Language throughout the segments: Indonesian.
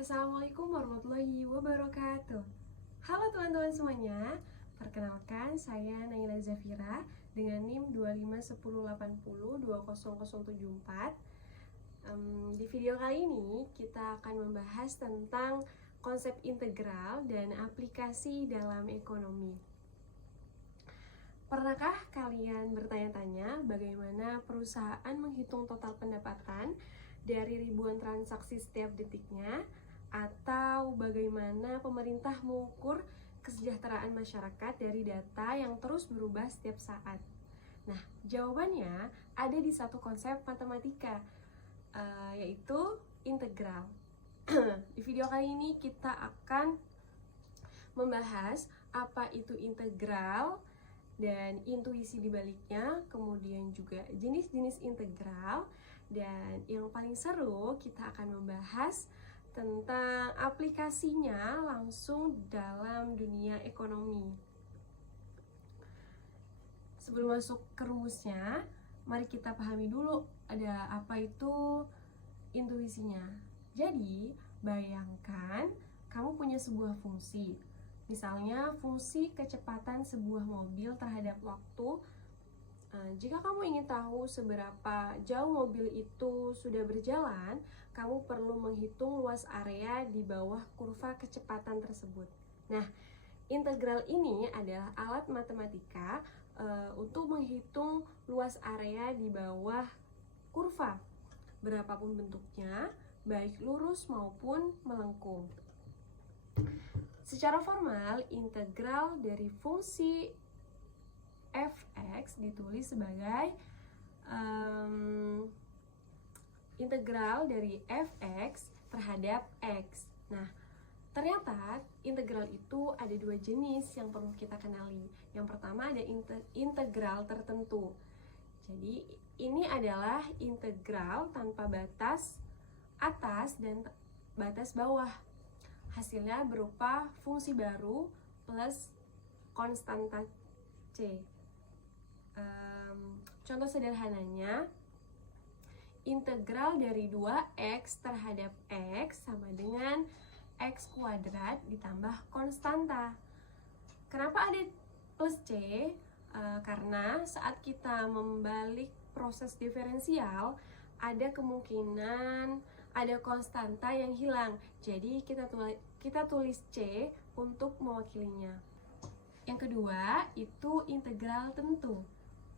Assalamualaikum warahmatullahi wabarakatuh. Halo teman-teman semuanya, perkenalkan saya Naila Zafira dengan NIM 251080200074. Di video kali ini kita akan membahas tentang konsep integral dan aplikasi dalam ekonomi. Pernahkah kalian bertanya-tanya bagaimana perusahaan menghitung total pendapatan dari ribuan transaksi setiap detiknya? Atau bagaimana pemerintah mengukur kesejahteraan masyarakat dari data yang terus berubah setiap saat? Nah, jawabannya ada di satu konsep matematika, yaitu integral. Di video kali ini kita akan membahas apa itu integral dan intuisi di baliknya, kemudian juga jenis-jenis integral, dan yang paling seru kita akan membahas tentang aplikasinya langsung dalam dunia ekonomi. Sebelum masuk ke rumusnya, mari kita pahami dulu ada apa itu intuisinya. Jadi, bayangkan kamu punya sebuah fungsi. Misalnya, fungsi kecepatan sebuah mobil terhadap waktu. Jika kamu ingin tahu seberapa jauh mobil itu sudah berjalan, kamu perlu menghitung luas area di bawah kurva kecepatan tersebut. Nah, integral ini adalah alat matematika untuk menghitung luas area di bawah kurva, berapapun bentuknya, baik lurus maupun melengkung. Secara formal, integral dari fungsi f(x) ditulis sebagai integral dari f(x) terhadap x. Nah, ternyata integral itu ada dua jenis yang perlu kita kenali. Yang pertama ada integral tertentu. Jadi, ini adalah integral tanpa batas atas dan batas bawah. Hasilnya berupa fungsi baru plus konstanta C. Contoh sederhananya, integral dari 2x terhadap x sama dengan x kuadrat ditambah konstanta. Kenapa ada plus C? Karena saat kita membalik proses diferensial, ada kemungkinan ada konstanta yang hilang. Jadi kita tulis C untuk mewakilinya. Yang kedua, itu integral tentu.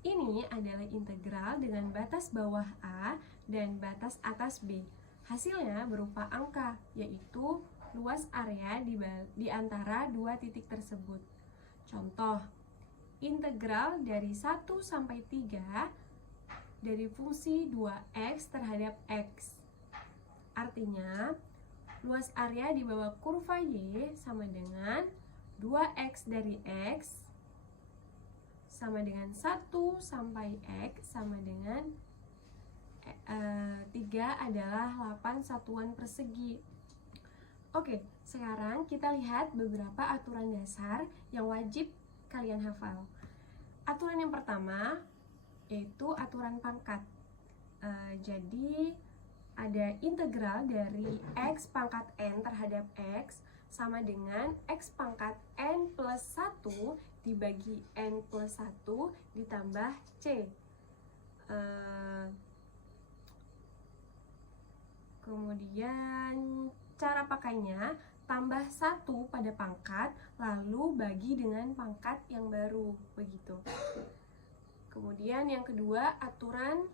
Ini adalah integral dengan batas bawah A dan batas atas B. Hasilnya berupa angka, yaitu luas area di antara dua titik tersebut. Contoh, integral dari 1 sampai 3 dari fungsi 2x terhadap x. Artinya, luas area di bawah kurva Y sama dengan 2x dari x sama dengan 1 sampai x sama dengan 3 adalah 8 satuan persegi. Oke, sekarang kita lihat beberapa aturan dasar yang wajib kalian hafal. Aturan yang pertama yaitu aturan pangkat. Jadi ada integral dari x pangkat n terhadap x sama dengan x pangkat n plus 1 dibagi n plus 1 ditambah c. Kemudian cara pakainya, tambah 1 pada pangkat lalu bagi dengan pangkat yang baru, begitu. Kemudian yang kedua, aturan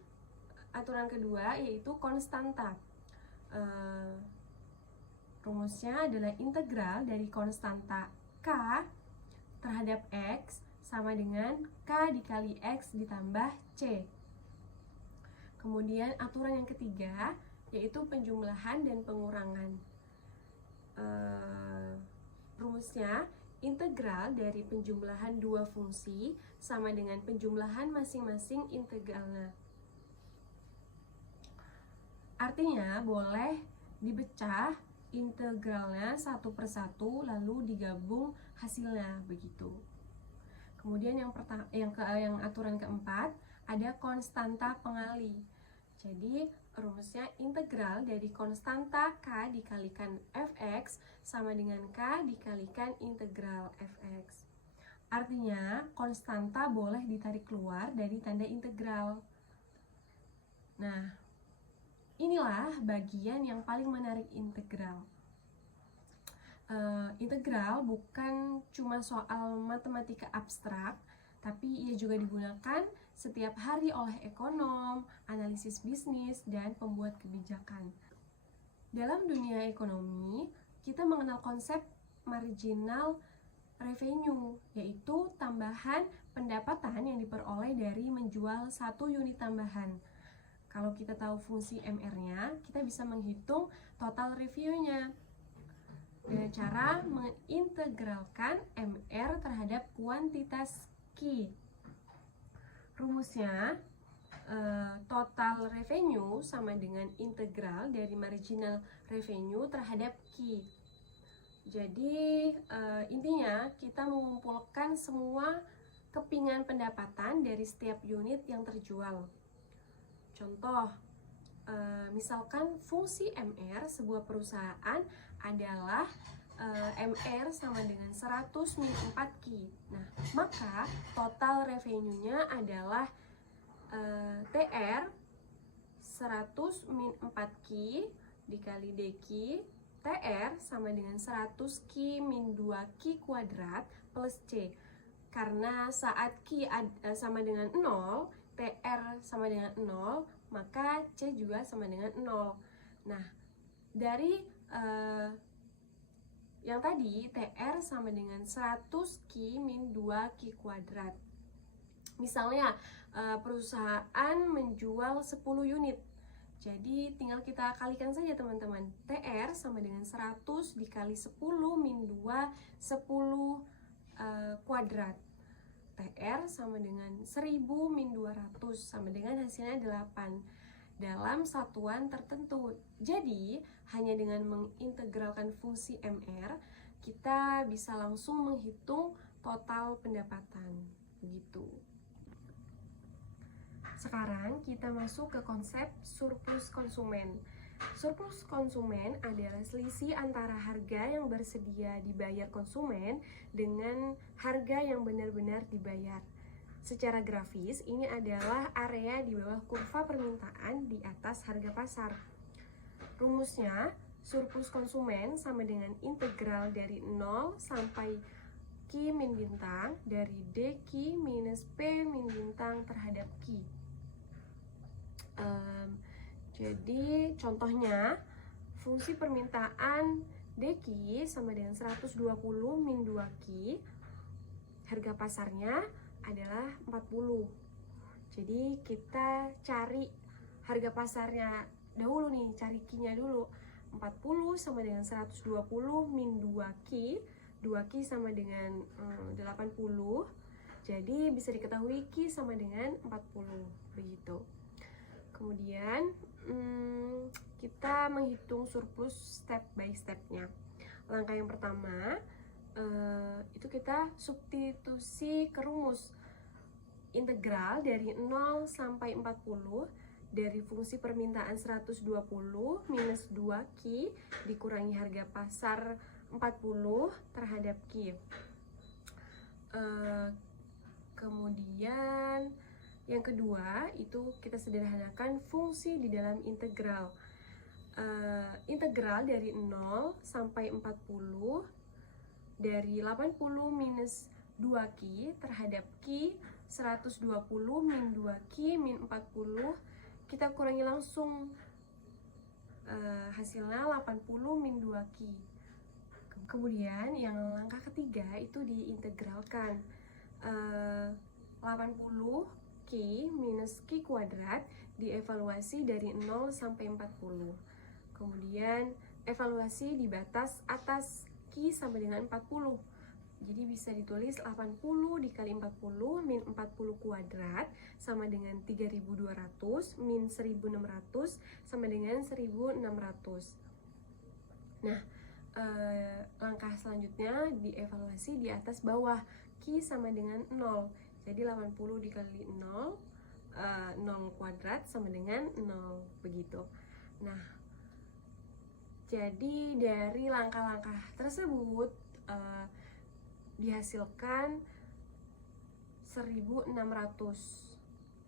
kedua yaitu konstanta. Rumusnya adalah integral dari konstanta k terhadap x sama dengan k dikali x ditambah c. Kemudian aturan yang ketiga yaitu penjumlahan dan pengurangan. Rumusnya integral dari penjumlahan dua fungsi sama dengan penjumlahan masing-masing integralnya. Artinya boleh dipecah integralnya satu persatu lalu digabung hasilnya, begitu. Kemudian yang aturan keempat ada konstanta pengali. Jadi rumusnya integral dari konstanta K dikalikan Fx sama dengan K dikalikan integral Fx. Artinya, konstanta boleh ditarik keluar dari tanda integral. Nah, inilah bagian yang paling menarik integral. Integral bukan cuma soal matematika abstrak, tapi ia juga digunakan setiap hari oleh ekonom, analisis bisnis, dan pembuat kebijakan. Dalam dunia ekonomi, kita mengenal konsep marginal revenue, yaitu tambahan pendapatan yang diperoleh dari menjual satu unit tambahan. Kalau kita tahu fungsi MR-nya, kita bisa menghitung total revenue-nya dengan cara mengintegralkan MR terhadap kuantitas Q. Rumusnya, total revenue sama dengan integral dari marginal revenue terhadap Q. Jadi intinya kita mengumpulkan semua kepingan pendapatan dari setiap unit yang terjual. Contoh, misalkan fungsi MR sebuah perusahaan adalah MR sama dengan 100 min 4Q. Nah, maka total revenue-nya adalah TR 100 min 4Q dikali DQ. TR sama dengan 100Q min 2Q kuadrat plus C. Karena saat Q sama dengan 0, TR sama dengan 0, maka C juga sama dengan 0. Nah, dari yang tadi, TR sama dengan 100Q min 2Q kuadrat. Misalnya, perusahaan menjual 10 unit. Jadi, tinggal kita kalikan saja teman-teman. TR sama dengan 100 dikali 10 min 2, 10 kuadrat. TR sama dengan 1000 min 200 sama dengan hasilnya 8 dalam satuan tertentu. Jadi, hanya dengan mengintegralkan fungsi MR, kita bisa langsung menghitung total pendapatan. Begitu. Sekarang kita masuk ke konsep surplus konsumen. Surplus konsumen adalah selisih antara harga yang bersedia dibayar konsumen dengan harga yang benar-benar dibayar. Secara grafis, ini adalah area di bawah kurva permintaan di atas harga pasar. Rumusnya, surplus konsumen sama dengan integral dari 0 sampai Q min bintang dari DQ minus P min bintang terhadap Q. Jadi, contohnya, fungsi permintaan DQ sama dengan 120 min 2Q, harga pasarnya adalah 40. Jadi kita cari harga pasarnya dahulu nih, cari Q-nya dulu. 40 sama dengan 120 min 2Q. 2Q sama dengan 80. Jadi bisa diketahui Q sama dengan 40. Begitu. Kemudian kita menghitung surplus step by stepnya. Langkah yang pertama, itu kita substitusi ke rumus integral dari 0 sampai 40 dari fungsi permintaan 120 minus 2Q dikurangi harga pasar 40 terhadap Q. Kemudian yang kedua itu kita sederhanakan fungsi di dalam integral. Integral dari 0 sampai 40 dari 80 minus 2Q terhadap Q 120 min 2Q min 40, kita kurangi langsung, hasilnya 80 min 2Q. Kemudian yang langkah ketiga itu diintegralkan, 80Q minus Q kuadrat dievaluasi dari 0 sampai 40. Kemudian evaluasi di batas atas Q sama dengan 40. Jadi bisa ditulis 80 dikali 40 min 40 kuadrat sama dengan 3200 min 1600 sama dengan 1600. Nah, langkah selanjutnya dievaluasi di atas bawah Q sama dengan 0. Jadi 80 dikali 0 0 kuadrat sama dengan 0 begitu. Nah, jadi dari langkah-langkah tersebut dihasilkan 1600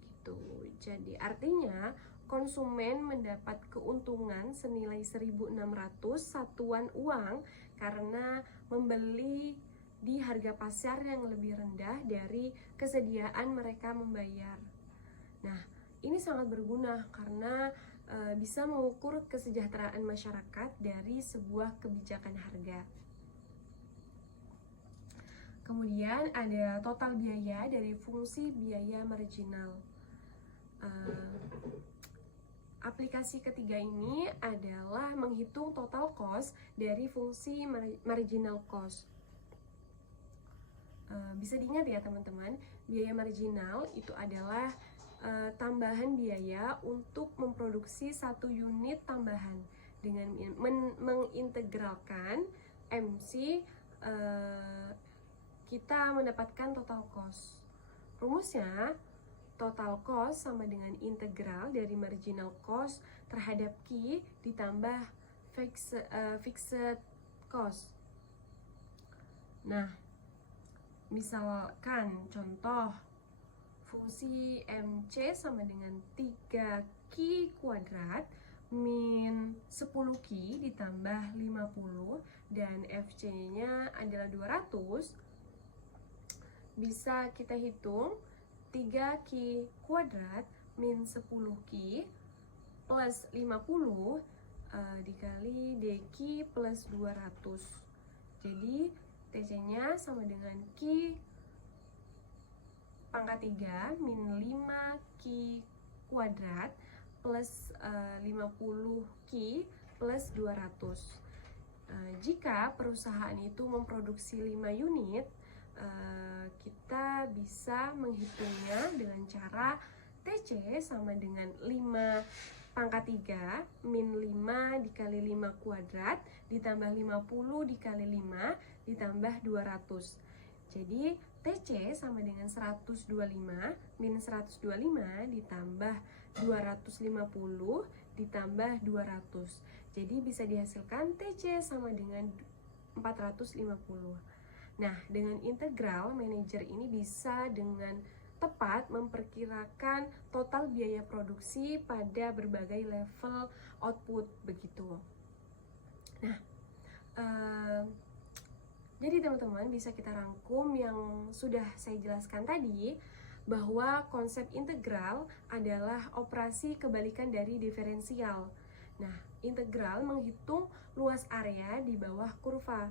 gitu. Jadi artinya konsumen mendapat keuntungan senilai 1600 satuan uang karena membeli di harga pasar yang lebih rendah dari kesediaan mereka membayar. Nah, ini sangat berguna karena bisa mengukur kesejahteraan masyarakat dari sebuah kebijakan harga. Kemudian ada total biaya dari fungsi biaya marginal. Aplikasi ketiga ini adalah menghitung total cost dari fungsi marginal cost. Bisa diingat ya teman-teman, biaya marginal itu adalah tambahan biaya untuk memproduksi satu unit tambahan dengan mengintegralkan MC, kita mendapatkan total cost. Rumusnya, total cost sama dengan integral dari marginal cost terhadap Q ditambah fixed cost. Nah, misalkan contoh fungsi MC sama dengan 3Q kuadrat min 10Q ditambah 50 dan FC-nya adalah 200. Bisa kita hitung 3Q kuadrat min 10Q plus 50 dikali DQ plus 200. Jadi TC-nya sama dengan Q pangkat 3 min 5Q kuadrat plus 50Q plus 200. Jika perusahaan itu memproduksi 5 unit, kita bisa menghitungnya dengan cara TC sama dengan 5 pangkat 3 min 5 dikali 5 kuadrat ditambah 50 dikali 5 ditambah 200. Jadi TC sama dengan 125 min 125 ditambah 250 ditambah 200. Jadi bisa dihasilkan TC sama dengan 450. Nah, dengan integral, manajer ini bisa dengan tepat memperkirakan total biaya produksi pada berbagai level output begitu. Nah, jadi teman-teman bisa kita rangkum yang sudah saya jelaskan tadi, bahwa konsep integral adalah operasi kebalikan dari diferensial. Nah, integral menghitung luas area di bawah kurva.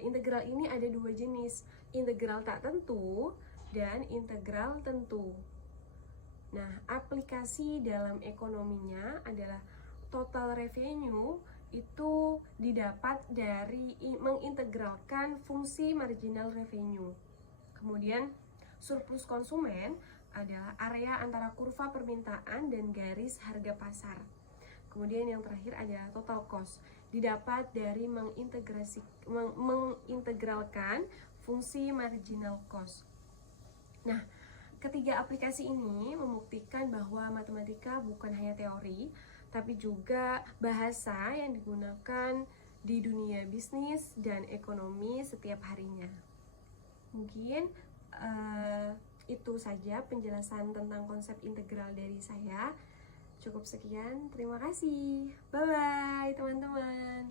Integral ini ada dua jenis, integral tak tentu dan integral tentu. Nah, aplikasi dalam ekonominya adalah total revenue itu didapat dari mengintegralkan fungsi marginal revenue. Kemudian surplus konsumen adalah area antara kurva permintaan dan garis harga pasar. Kemudian yang terakhir adalah total cost, didapat dari mengintegralkan fungsi marginal cost. Nah, ketiga aplikasi ini membuktikan bahwa matematika bukan hanya teori, tapi juga bahasa yang digunakan di dunia bisnis dan ekonomi setiap harinya. Mungkin itu saja penjelasan tentang konsep integral dari saya. Cukup sekian, terima kasih. Bye-bye teman-teman.